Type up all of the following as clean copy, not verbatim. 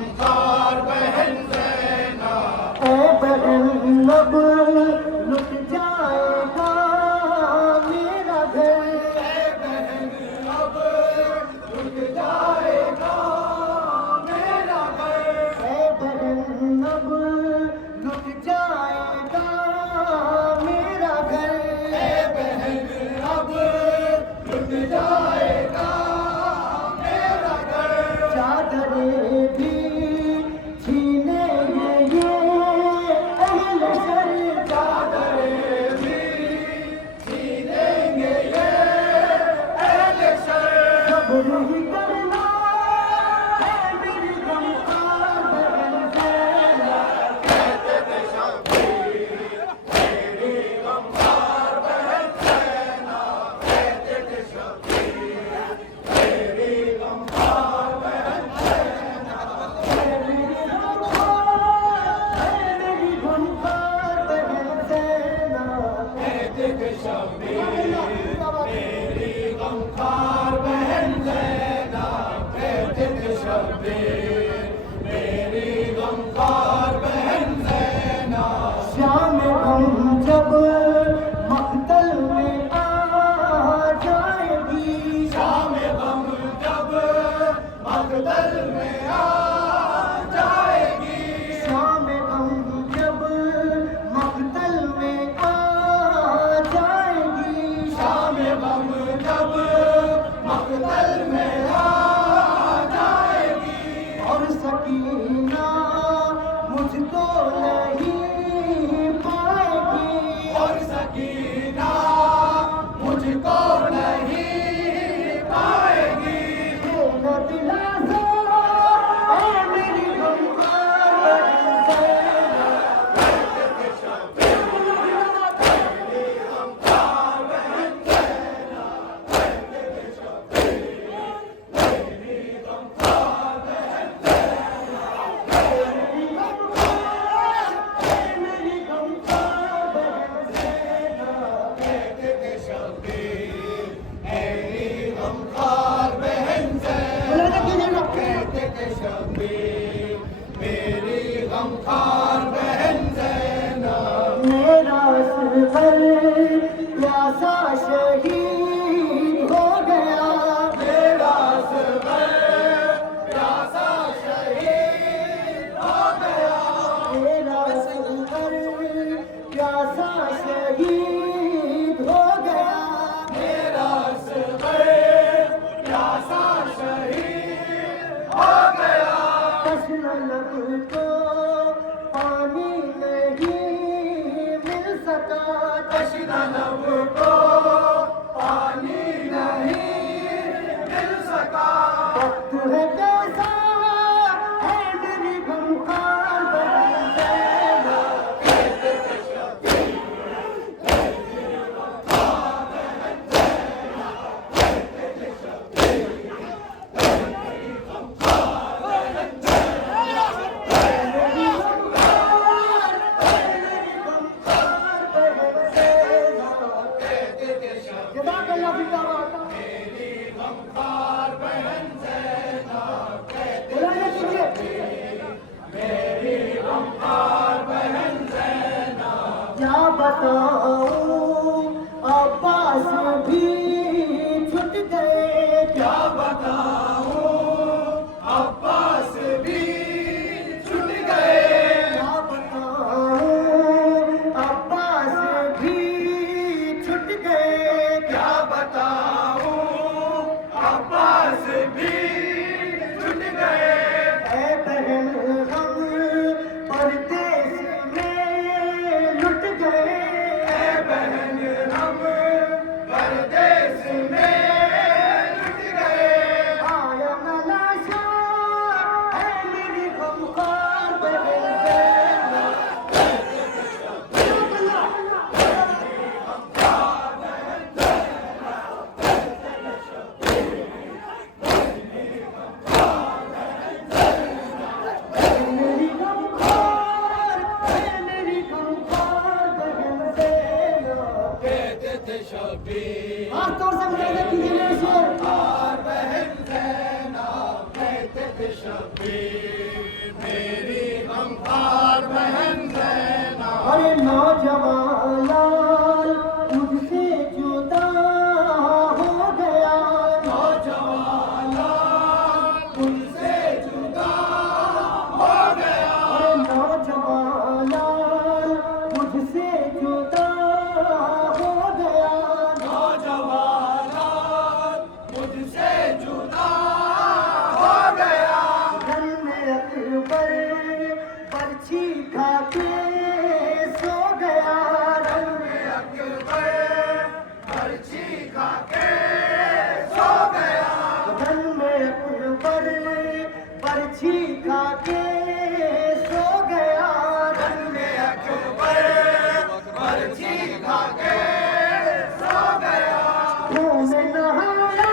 गमखार बहन ज़ैना, ए बहन अब लुट जाएगा मेरा घर, ए बहन अब लुट जाएगा मेरा घर, ए बहन अब लुट जाएगा मेरा घर, ए बहन अब लुट जाएगा मेरा घर, चादरें भी छीनेंगे ये अहले शर, चादरें भी छीनेंगे ये अहले शर, सब्र ही करना है मेरी गमखार बहन ज़ैना, कहते थे शब्बीर मेरी गमखार बहन ज़ैना, कहते थे शब्बीर मेरी गमखार बहन ज़ैना, मेरी गमखार बहन ज़ैना, कहते थे शब्बीर मेरी गमखार बहन ज़ैना, कहते थे शब्बीर मेरी गमखार बहन ज़ैना, शाम हम जब मख्तल में आ जाएगी, शाम गम जब मक़दल में आ जाएगी, शाम हम जब मख्तल में आ जाएगी, शाम गम जब मक़दल में आ जाएगी, और सकीना मुझको नहीं पाएगी, और सकीना मुझको नहीं पाएगी, न दिलासा ऐ मेरी गमखार बहन ज़ैना, मेरी गमखार बहन ज़ैना, कहते थे शब्बीर मेरी गमखार बहन ज़ैना, कहते थे शब्बीर मेरी गमखार बहन ज़ैना, मेरा सफर प्यासा शहीद हो गया, मेरा सफ़र प्यासा शहीद हो गया, मेरा सफर प्यासा शहीद हो गया, मेरा सफ़र प्यासा शहीद हो गया, तश्न लब को पानी नहीं मिल सका, तश्ना लब को पानी नहीं मिल सका, वक्त है कैसा है मेरी गमखार बहन ज़ैना, जज़ाकल्लाह फ़िक मेरी गमखार बहन ज़ैना, कहते मेरी गमखार बहन ज़ैना, क्या बताऊं अब्बास भी छुट गए, क्या बताऊं अब्बास भी छूट गए, क्या बताऊं अब्बास भी छुट गए, क्या बताऊं अब्बास भी छूट गए, ऐ बहन हम परदेस में लुट गए, ऐ बहन हम परदेस में लुट गए, आया न लाशा है मेरी गमखार बहन ज़ैना, मेरी गमखार है मेरी गमखार बहन ज़ैना, कहते थे शब्बीर खास तौर से मुझे कीजिए मेरे शेर, और बहन ज़ैना, कहते थे शब्बीर मुझसे जुदा हो गया। घर में अकबर पर्ची खा के सो गया। घर में अकबर पर्ची खा के सो गया। घर में अकबर पर्ची खा के सो गया। घर में अकबर पर्ची खा के सो गया। खून नहाया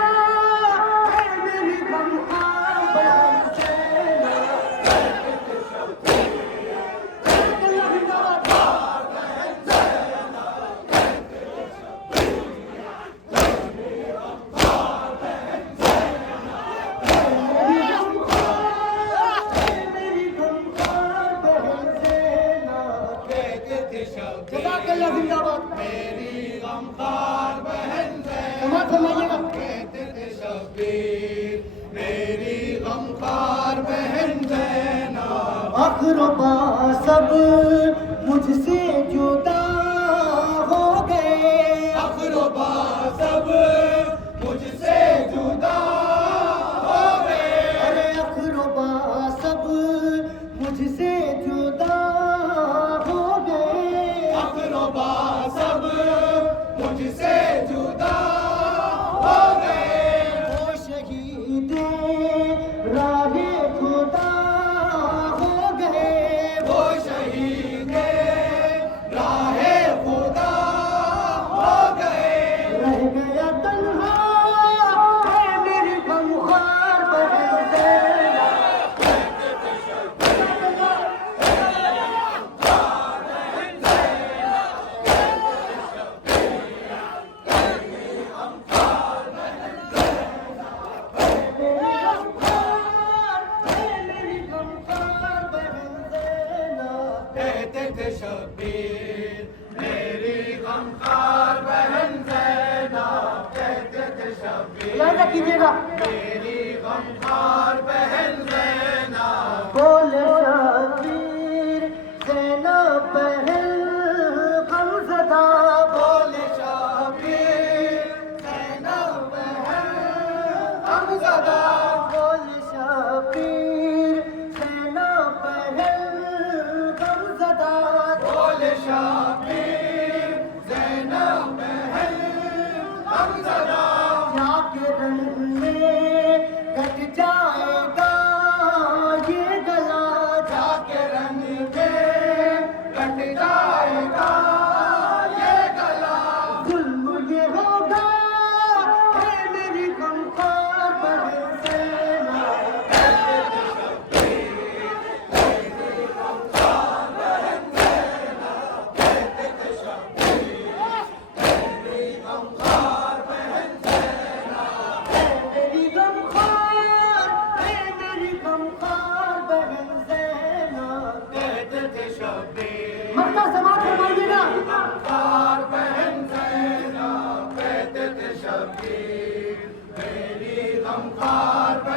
है मेरी गमखार बहन से। मेरी गमखार बहन से ना कहते थे शब्बीर जज़ाकल्लाह जिंदाबाद। मेरी गमखार बहन समाज फरमाइएगा। कहते थे शब्बीर मेरी गमखार बहन ज़ैनब। अक़रबा सब मुझसे जुदा हो गए। अक़रबा सब मुझसे जुदा हो गए। अरे अक़रबा सब मुझसे जुदा हो गए। अक़रबा सब मुझसे जुदा हो गए। वो शहीदे राहे खुदा हो गए। वो शहीदे राहे खुदा हो गए। रह गया तन्हा है मेरी गमखार बहन ज़ैनब। मेरी गमखार बहन ज़ैनब। कहते थे शब्बीर मेरी गमखार बहन ज़ैनब। कहते थे शब्बीर याद रखिएगा। मेरी गमखार बहन ज़ैनब। बोले शब्बीर ज़ैनब बहन गमज़दा। बोले शब्बीर ज़ैनब बहन गमज़दा। बोले शब्बीर ज़ैनब बहन गमज़दा। बोले शब्बीर ज़ैनब बहन गमज़दा। जाके रन में कट जाएगा ये गला। जाके रन में कट जाएगा ये गला। जुल्म ये होगा है मेरी गमखार बहन ज़ैनब। मेरी गमखार है मेरी गमखार बहन ज़ैनब। कहते थे शब्बीर मक्का समाज फरमाइएगा। गमखार बहन ज़ैनब। कहते थे शब्बीर मेरी गमखार बहन